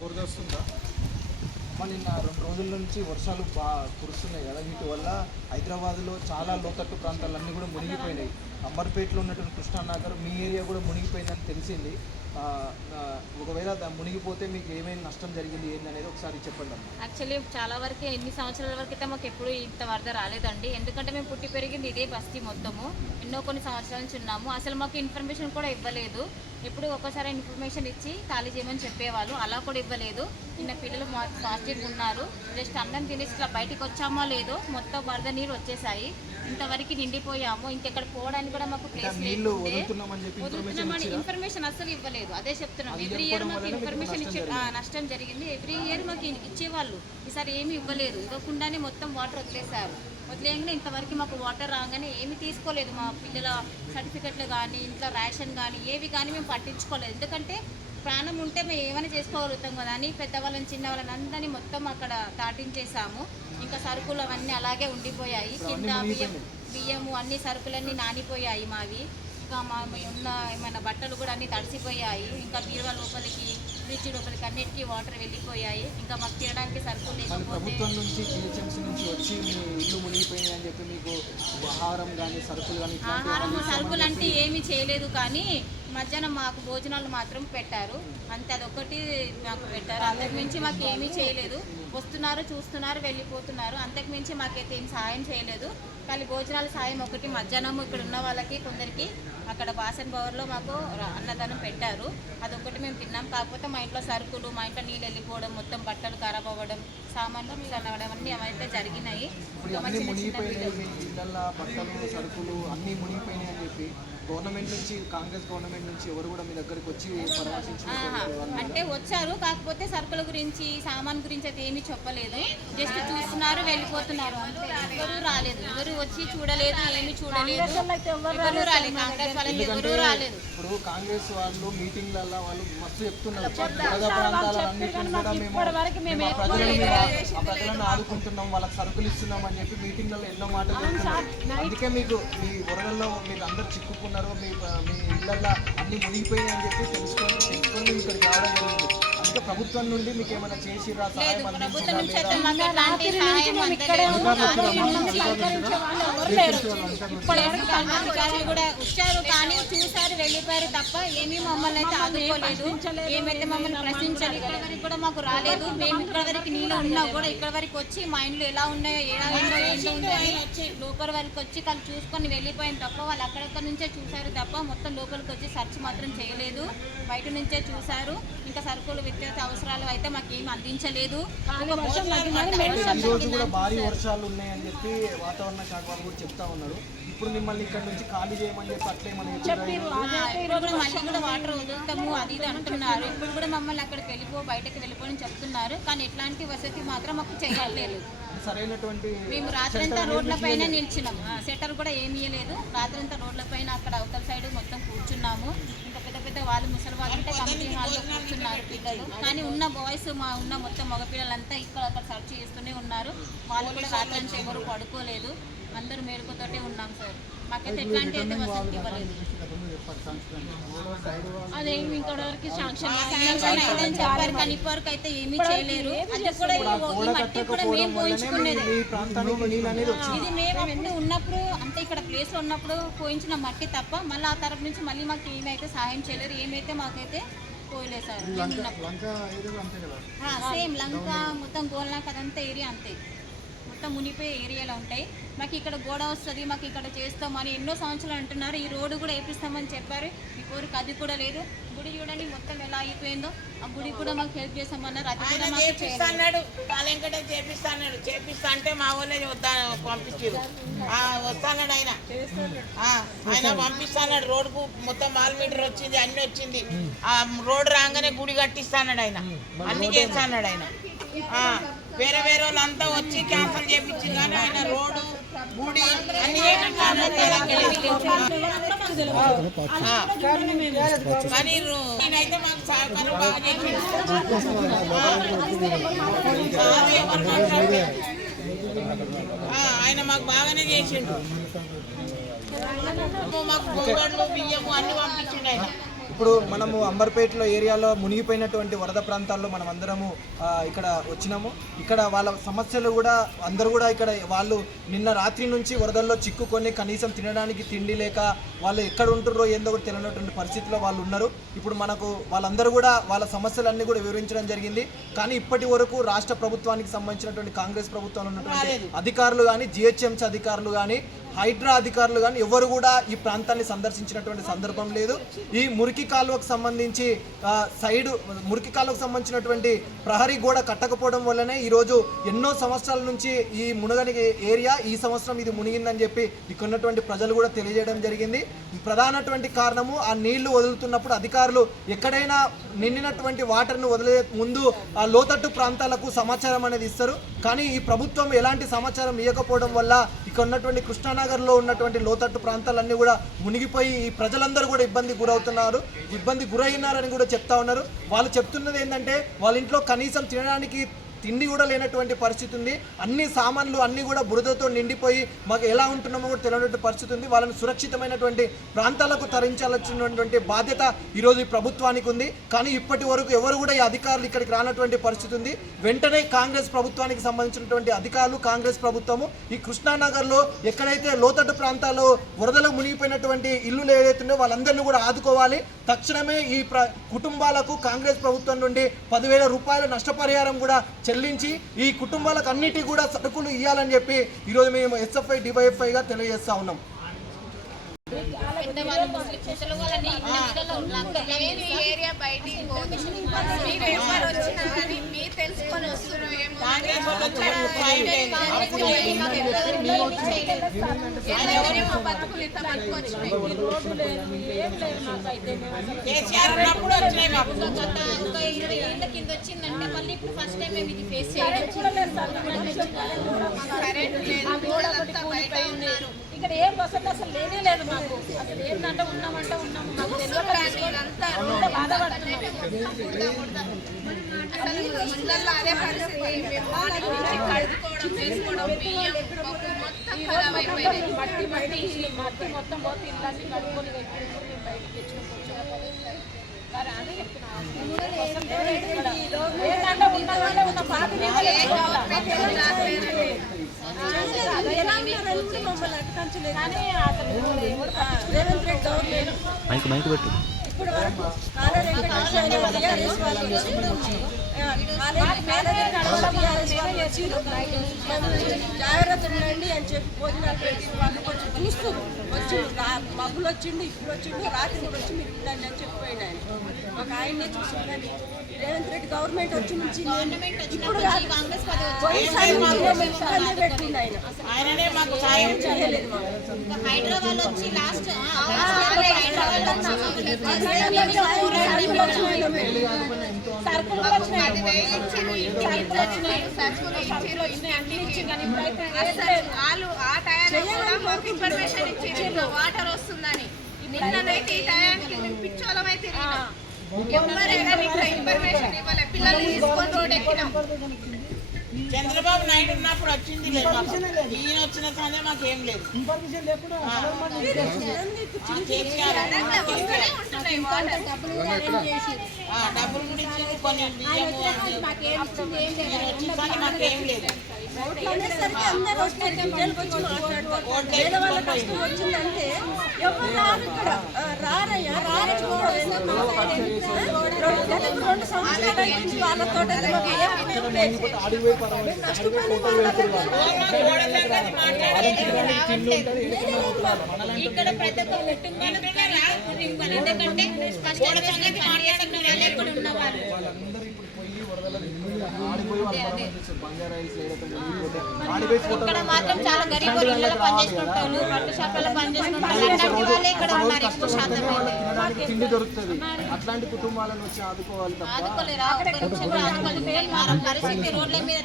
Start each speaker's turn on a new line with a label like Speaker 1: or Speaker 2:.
Speaker 1: బురద అమ్మ నిన్న రెండు రోజుల నుంచి వర్షాలు బాగా కురుస్తున్నాయి కదా. వీటి వల్ల హైదరాబాద్లో చాలా లోతట్టు ప్రాంతాలన్నీ కూడా మునిగిపోయినాయి. అంబర్పేటలో ఉన్నటువంటి కృష్ణానగర్ మీ ఏరియా కూడా మునిగిపోయిందని తెలిసింది. ఒకవేళ మునిగిపోతే మీకు ఏమేమి నష్టం జరిగింది ఏందనేది ఒకసారి చెప్పండి
Speaker 2: యాక్చువల్లీ చాలా వరకు ఎన్ని సంవత్సరాల వరకు అయితే మాకు ఎప్పుడు ఇంత వరద రాలేదండి. ఎందుకంటే మేము పుట్టి పెరిగింది ఇదే బస్తీ మొత్తము. ఎన్నో కొన్ని సంవత్సరాల నుంచి ఉన్నాము. అసలు మాకు ఇన్ఫర్మేషన్ కూడా ఇవ్వలేదు. ఎప్పుడు ఒక్కసారి ఇన్ఫర్మేషన్ ఇచ్చి ఖాళీ చేయమని చెప్పేవాళ్ళు. అలా కూడా ఇవ్వలేదు. నిన్న పిల్లలు పాజిటివ్ ఉన్నారు. జస్ట్ అన్నం తినేసి ఇట్లా బయటికి వచ్చామో లేదో మొత్తం వరద నీరు వచ్చేసాయి. ఇంతవరకు నిండిపోయాము. ఇంకెక్కడ పోవడానికి కూడా మాకు ప్లేస్ నీళ్ళు
Speaker 1: వదులుతున్నామని చెప్పి ఇన్ఫర్మేషన్
Speaker 2: వదులుతున్నామని
Speaker 1: ఇచ్చిరా?
Speaker 2: ఇన్ఫర్మేషన్ అస్సలు ఇవ్వలేదు. అదే చెప్తున్నాం. ఎవ్రీ ఇయర్ మాకు ఇన్ఫర్మేషన్ ఇచ్చే ఆ, నష్టం జరిగింది. ఎవ్రీ ఇయర్ మాకు ఇచ్చేవాళ్ళు. ఈసారి ఏమి ఇవ్వలేదు. ఇవ్వకుండానే మొత్తం వాటర్ వదిలేశారు. వదిలేయగానే ఇంతవరకు మాకు వాటర్ రాగానే ఏమి తీసుకోలేదు. మా పిల్లల సర్టిఫికెట్లు కానీ ఇంట్లో రేషన్ కానీ ఏవి కానీ మేము పట్టించుకోలేదు. ఎందుకంటే ప్రాణం ఉంటే మేము ఏమైనా చేసుకోగలుగుతాం కదా అని పెద్దవాళ్ళని చిన్నవాళ్ళని అందరినీ మొత్తం అక్కడ దాటించేసాము ఇంకా సరుకులు అవన్నీ అలాగే ఉండిపోయాయి. కింద బియ్యం బియ్యము అన్ని సరుకులన్నీ నానిపోయాయి మావి. ఇంకా మా ఉన్న ఏమైనా బట్టలు కూడా అన్ని తడిసిపోయాయి. ఇంకా బీరువా లోపలికి ఫ్రిడ్జ్ లోపలికి అన్నిటికీ వాటర్ వెళ్ళిపోయాయి. ఇంకా మాకు తినడానికి సరుకులు లేకపోతే
Speaker 1: ప్రభుత్వం నుంచి జిహెచ్ఎంసీ నుంచి వచ్చి మీ ఇల్లు మునిగిపోయింది అని చెప్పి మీకు ఆహారం కానీ సరుకులు కానీ
Speaker 2: ఆహారం సరుకులు అంటే ఏమీ చేయలేదు కానీ మధ్యాహ్నం మాకు భోజనాలు మాత్రం పెట్టారు. అంతే అదొకటి మాకు పెట్టారు. అంతకుమించి మాకు ఏమీ చేయలేదు. వస్తున్నారు చూస్తున్నారు వెళ్ళిపోతున్నారు. అంతకుమించి మాకైతే ఏం సాయం చేయలేదు. కానీ భోజనాల సాయం ఒకటి మధ్యాహ్నం ఇక్కడ ఉన్న వాళ్ళకి కొందరికి అక్కడ బాసన్ భవర్లో మాకు అన్నదానం పెట్టారు. అదొకటి మేము తిన్నాం. కాకపోతే మా ఇంట్లో సరుకులు మా ఇంట్లో నీళ్ళు వెళ్ళిపోవడం మొత్తం బట్టలు ఖరాబ్ అవ్వడం సామాన్లు మీద అనవడం అన్నీ ఏమైతే జరిగినాయి. మా చిన్న చిన్న
Speaker 1: బట్టలు సరుకులు అన్నీ మునిగిపోయినాయి అని చెప్పి గవర్నమెంట్ నుంచి కాంగ్రెస్ గవర్నమెంట్ నుంచి ఎవరు కూడా మీ దగ్గరికి వచ్చి.
Speaker 2: అంటే వచ్చారు. కాకపోతే సరుకుల గురించి సామాన్ గురించి అయితే ఏమీ చెప్పలేదు. జస్ట్ చూస్తున్నారు వెళ్ళిపోతున్నారు. అంతే. ఎవరు రాలేదు. ఎవరు వచ్చి చూడలేదు ఏమీ చూడలేదు. ఎవరు రాలేదు కాంగ్రెస్ వాళ్ళకి ఎవరు రాలేదు.
Speaker 1: ఇప్పుడు కాంగ్రెస్ వాళ్ళు మీటింగ్లలో వాళ్ళు మస్తు చెప్తున్నారు. పేద ప్రాంతాలన్నింటినీ కూడా మేము మేము ఆ ప్రజలను ఆదుకుంటున్నాం వాళ్ళకి సరుకులు ఇస్తున్నాం అని చెప్పి మీటింగ్లలో ఎన్నో మాటలు అందుకే మీకు మీ వరదల్లో మీరు అందరు చిక్కుకున్నారు. మీ మీ ఇళ్ళల్లో అన్ని మునిగిపోయినాయి అని చెప్పి తెలుసుకొని తెలుసుకొని ఇక్కడికి రావడం జరిగింది. అందుకే ప్రభుత్వం నుండి మీకు ఏమైనా చేసిరా సహాయం
Speaker 2: ప్రభుత్వం
Speaker 1: అందించారా
Speaker 2: నుంచి
Speaker 1: లేదా?
Speaker 2: అయితే మాకు ఎలాంటి సహాయం అందలేదు ఇప్పటివరకు అధికారులు కూడా వచ్చారు కానీ చూసారు వెళ్ళిపోయారు తప్ప ఏమీ మమ్మల్ని అయితే ఆదుకోలేదు. ఏమైతే మమ్మల్ని ప్రశ్నించాలి ఇక్కడ వరకు కూడా మాకు రాలేదు. మేము ఇక్కడ వరకు నీళ్ళు ఉన్నా కూడా ఇక్కడ వరకు వచ్చి మా ఇంట్లో ఎలా ఉన్నాయో ఎలా ఉందో ఏంటో ఉందో అని లోపల వరకు వచ్చి వాళ్ళు చూసుకొని వెళ్ళిపోయిన తప్ప వాళ్ళు అక్కడక్కడ నుంచే చూసారు తప్ప మొత్తం లోపలికి వచ్చి సెర్చ్ మాత్రం చేయలేదు. బయట నుంచే చూసారు ఇంకా సరుకులు విద్యుత్ అవసరాలు అయితే మాకు ఏమి అందించలేదు
Speaker 1: కూడా భారీ వర్షాలు ఉన్నాయని చెప్పి వాతావరణ శాఖ వాళ్ళు కూడా చెప్తా ఉన్నారు. ఇప్పుడు మిమ్మల్ని ఇక్కడ నుంచి ఖాళీ చేయమని చెప్పి అట్లే మనం
Speaker 2: ఇప్పుడు మళ్ళీ కూడా వాటర్ వదులుతాము అది ఇది అంటున్నారు. ఇప్పుడు కూడా మమ్మల్ని అక్కడికి వెళ్ళిపో బయటకు వెళ్ళిపోని చెప్తున్నారు. కానీ ఎట్లాంటి వసతి మాత్రం మాకు చేయట్లేదు.
Speaker 1: సరైనటువంటి
Speaker 2: మేము రాత్రంతా రోడ్ల పైన సెటర్ కూడా ఏమీ ఇయ్యలేదు. రాత్రంతా రోడ్ల పైన అక్కడ అవతల సైడ్ మొత్తం కూర్చున్నాము. పెద్ద వాళ్ళు ముసలి వాళ్ళు ఉంటే కమిటీ హాల్లో కూర్చున్నారు పిల్లలు. కానీ ఉన్న బాయ్స్ మా ఉన్న మొత్తం మగ పిల్లలంతా ఇక్కడ అక్కడ సర్చ్ చేస్తూనే ఉన్నారు. వాళ్ళు కూడా రాత్రంతా ఎవరు పడుకోలేదు. అందరూ మేలుకతోటే ఉన్నాం సార్. మాకైతే ఎట్లాంటి అయితే వసతి ఇవ్వలేదు. అదేమి ఇక్కడ వరకు శాంక్షన్ అయిందని చెప్పారు కానీ ఇప్పటివరకు అయితే ఏమీ చేయలేరు. అది కూడా ఈ- మట్టి కూడా మేము పోయించుకునేది. ఇది మేము అప్పుడు ఉన్నప్పుడు అంటే ఇక్కడ ప్లేస్లో ఉన్నప్పుడు పోయించిన మట్టి తప్ప మళ్ళీ ఆ తరపు నుంచి మళ్ళీ మాకు ఏమైతే సహాయం చేయలేరు ఏమైతే మాకైతే పోయలేదు సార్. సేమ్ లంక మొత్తం గోల్నాక్ అదంతా ఏరియా అంతే. మొత్తం మునిపోయే ఏరియాలో ఉంటాయి. మాకు ఇక్కడ గోడ వస్తుంది మాకు ఇక్కడ చేస్తామని ఎన్నో సంవత్సరాలు అంటున్నారు. ఈ రోడ్డు కూడా వేపిస్తామని చెప్పారు. ఈ కోరిక అది కూడా లేదు. గుడి చూడండి మొత్తం ఎలా అయిపోయిందో. ఆ గుడి కూడా మాకు హెల్ప్ చేస్తామన్నారు. అది కూడా మాకు.
Speaker 3: చేపిస్తాడు కాలెంకటే చేపిస్తాడు చేపిస్తా అంటే మా వాళ్ళే వద్దా పంపించారు వస్తాడు ఆయన. ఆ, ఆయన పంపిస్తాడు రోడ్కు మొత్తం మాల్ మీటర్ వచ్చింది అన్ని వచ్చింది. ఆ రోడ్ రాగానే గుడి కట్టిస్తాడు ఆయన. అన్ని చేస్తాడు ఆయన. ఆ, వేరే వేరే వాళ్ళంతా వచ్చి క్యాన్సల్ చేయించి కానీ ఆయన రోడ్డు గుడి అన్ని కానీ రో- మాకు సహకారం బాగా చేసిండు ఆయన మాకు బాగానే చేసిండు. మాకు గోగడ్లు బియ్యము అన్ని పంపించిండు ఆయన.
Speaker 1: ఇప్పుడు మనము అంబర్పేటలో ఏరియాలో మునిగిపోయినటువంటి వరద ప్రాంతాల్లో మనం అందరము ఇక్కడ వచ్చినాము. ఇక్కడ వాళ్ళ సమస్యలు కూడా అందరూ కూడా ఇక్కడ వాళ్ళు నిన్న రాత్రి నుంచి వరదల్లో చిక్కుకొని కనీసం తినడానికి తిండి లేక వాళ్ళు ఎక్కడ ఉంటుర్రో ఏందో కూడా తెలియనటువంటి పరిస్థితిలో వాళ్ళు ఉన్నారు. ఇప్పుడు మనకు వాళ్ళందరూ కూడా వాళ్ళ సమస్యలన్నీ కూడా వివరించడం జరిగింది. కానీ ఇప్పటి వరకు రాష్ట్ర ప్రభుత్వానికి సంబంధించినటువంటి కాంగ్రెస్ ప్రభుత్వంలో ఉన్నటువంటి అధికారులు కానీ జిహెచ్ఎంసీ అధికారులు కానీ హైడ్రా అధికారులు కానీ ఎవరు కూడా ఈ ప్రాంతాన్ని సందర్శించినటువంటి సందర్భం లేదు. ఈ మురికి కాలువకు సంబంధించి సైడ్ సైడు మురికి కాలువకు సంబంధించినటువంటి ప్రహరీ గోడ కట్టకపోవడం వల్లనే ఈరోజు ఎన్నో సంవత్సరాల నుంచి ఈ మునగని ఏరియా ఈ సంవత్సరం ఇది మునిగిందని చెప్పి ఇక్కడ ఉన్నటువంటి ప్రజలు కూడా తెలియజేయడం జరిగింది. ప్రధానటువంటి కారణము ఆ నీళ్ళు వదులుతున్నప్పుడు అధికారులు ఎక్కడైనా నిండినటువంటి వాటర్ను వదిలే ముందు ఆ లోతట్టు ప్రాంతాలకు సమాచారం అనేది ఇస్తారు. కానీ ఈ ప్రభుత్వం ఎలాంటి సమాచారం ఇవ్వకపోవడం వల్ల ఇక్కడ ఉన్నటువంటి కృష్ణానగర్లో ఉన్నటువంటి లోతట్టు ప్రాంతాలన్నీ కూడా మునిగిపోయి ఈ ప్రజలందరూ కూడా ఇబ్బంది గురవుతున్నారు. ఇబ్బంది గురైనారని కూడా చెప్తా ఉన్నారు. వాళ్ళు చెప్తున్నది ఏంటంటే వాళ్ళ ఇంట్లో కనీసం తినడానికి తిండి కూడా లేనటువంటి పరిస్థితి ఉంది. అన్ని సామాన్లు అన్నీ కూడా బురదతో నిండిపోయి మాకు ఎలా ఉంటున్నామో కూడా తెలియనటువంటి పరిస్థితి ఉంది. వాళ్ళని సురక్షితమైనటువంటి ప్రాంతాలకు తరించాల్సినటువంటి బాధ్యత ఈరోజు ఈ ప్రభుత్వానికి ఉంది. కానీ ఇప్పటి వరకు ఎవరు కూడా ఈ అధికారులు ఇక్కడికి రానటువంటి పరిస్థితి ఉంది. వెంటనే కాంగ్రెస్ ప్రభుత్వానికి సంబంధించినటువంటి అధికారులు కాంగ్రెస్ ప్రభుత్వము ఈ కృష్ణానగర్లో ఎక్కడైతే లోతట్టు ప్రాంతాల్లో వరదలు మునిగిపోయినటువంటి ఇల్లులు ఏదైతే ఉన్నాయో వాళ్ళందరినీ కూడా ఆదుకోవాలి. తక్షణమే ఈ కుటుంబాలకు కాంగ్రెస్ ప్రభుత్వం నుండి పదివేల రూపాయల నష్టపరిహారం కూడా చెల్లించి ఈ కుటుంబాలకు అన్నిటి కూడా సరుకులు ఇవ్వాలని చెప్పి ఈరోజు మేము ఎస్ఎఫ్ఐ డివైఎఫ్ఐగా తెలియజేస్తా ఉన్నాం.
Speaker 2: పెద్దవాళ్ళు ముస్లిం ముసలి వాళ్ళని ఇంటి నీళ్ళలో లాక్కొని
Speaker 4: నేను ఈ ఏరియా బయటికి పోదు మీరు ఎవరు వచ్చినా కానీ మీరు తెలుసుకొని వస్తున్నారు ఏమో.
Speaker 3: వాళ్ళు
Speaker 4: మా బతుకులు ఇంత వచ్చినాయి.
Speaker 2: కింద వచ్చిందంటే మళ్ళీ ఇప్పుడు ఫస్ట్ టైం మేము ఇది ఫేస్ చేయడం
Speaker 4: కరెంట్ లేదు బయట ఉన్నారు
Speaker 5: ఇక్కడ ఏం వసతి అసలు లేనే లేదు మాకు. అసలు ఏంటంటే ఉన్నామంటే ఉన్నాము మాకు ఇంత బాధపడుతున్నాం మట్టి మట్టి మట్టి మొత్తం పోతే ఇళ్ళన్నీ కడుక్కొని పెట్టుకుని మేము బయటికి తెచ్చుకోవచ్చు సరే అదే చెప్తున్నాను ఏంటంటే ఉన్న వాళ్ళే ఉన్న పాత నీళ్ళే
Speaker 4: ఏ గవర్నమెంట్ ఏం రాట్లేదండి
Speaker 5: కానీ అసలు ఎవరు Revanth Reddy government
Speaker 6: mike mike పెట్టు.
Speaker 5: ఇప్పుడు వరకు కాలా వెంకటేశ్వర ఆయన టీఆర్ఎస్ వాళ్ళు వచ్చి, ఆ, కాలేజీ మేనేజర్ జాగ్రత్త ఉండండి అని చెప్పి భోజనాలు పెట్టి వాళ్ళు కొంచెం చూస్తారు వచ్చి మబ్బులు వచ్చిండు ఇప్పుడు వచ్చిండు రాత్రి కూడా వచ్చి మీరు ఉండండి అని చెప్పిపోయింది ఆయన ఒక ఆయన్నే చూసుకుంటాను రేవంత్ రెడ్డి గవర్నమెంట్ వచ్చి నుంచి ఇప్పుడు పోయినసారి నుంచి మేము ఇబ్బంది పెట్టిండు ఆయన.
Speaker 3: ఆయననే మాకు సాయం
Speaker 5: చేయలేదు మాకు.
Speaker 2: ఇంకా హైదరాబాద్ వచ్చి లాస్ట్
Speaker 5: సరుకులు వచ్చినాయి.
Speaker 4: ఇంత వచ్చినాయి, సరుకులు ఇచ్చిర్రు, వాళ్ళు ఆ టయానికి కూడా మాకు ఇన్ఫర్మేషన్ ఇచ్చిండ్రు వాటర్ వస్తుందని నిన్ననైతే ఈ టయానికి మేము ఎవరైనా ఇట్లా ఇన్ఫర్మేషన్ ఇవ్వలే పిల్లల్ని తీసుకొని రోడ్ ఎక్కినాం
Speaker 3: చంద్రబాబు నాయుడు ఉన్నప్పుడు వచ్చింది. ఈయన వచ్చిన సందే మాకేం లేదు డబ్బులు కూడా ఇచ్చింది కొన్ని వచ్చిన సంది మాకేం లేదు
Speaker 5: వచ్చిందంటే ఎవరు రారు ఇక్కడ రారయ్యా గత రెండు వాళ్ళతో
Speaker 2: ఇక్కడ ప్రతి ఒక్క కుటుంబానికి ఎందుకంటే స్పష్టంగా పనిచేస్తున్న వాళ్ళు ఎక్కడ ఉన్నవాళ్ళు
Speaker 1: వాళ్ళందరూ ఇప్పుడు పోయి వరదల ఆడిపోయి వాళ్ళు పరామర్శిస్తారు. బంజారా హిల్స్ ఏదైతే నీళ్ళు ఉంటే ఆడిపోయి ఫోటోలు
Speaker 2: ఇక్కడ మాత్రం చాలా గరీబ్ ఇళ్ళలో పనిచేసుకుంటారు పట్టు షాపులలో పనిచేసుకుంటారు. అలాంటి వాళ్ళే ఇక్కడ ఉన్నారు ఎక్కువ శాతం
Speaker 1: తిండి దొరుకుతుంది. అట్లాంటి కుటుంబాలను వచ్చి ఆదుకోవాలి
Speaker 2: ఆదుకోలేరు? పరిస్థితి రోడ్ల మీద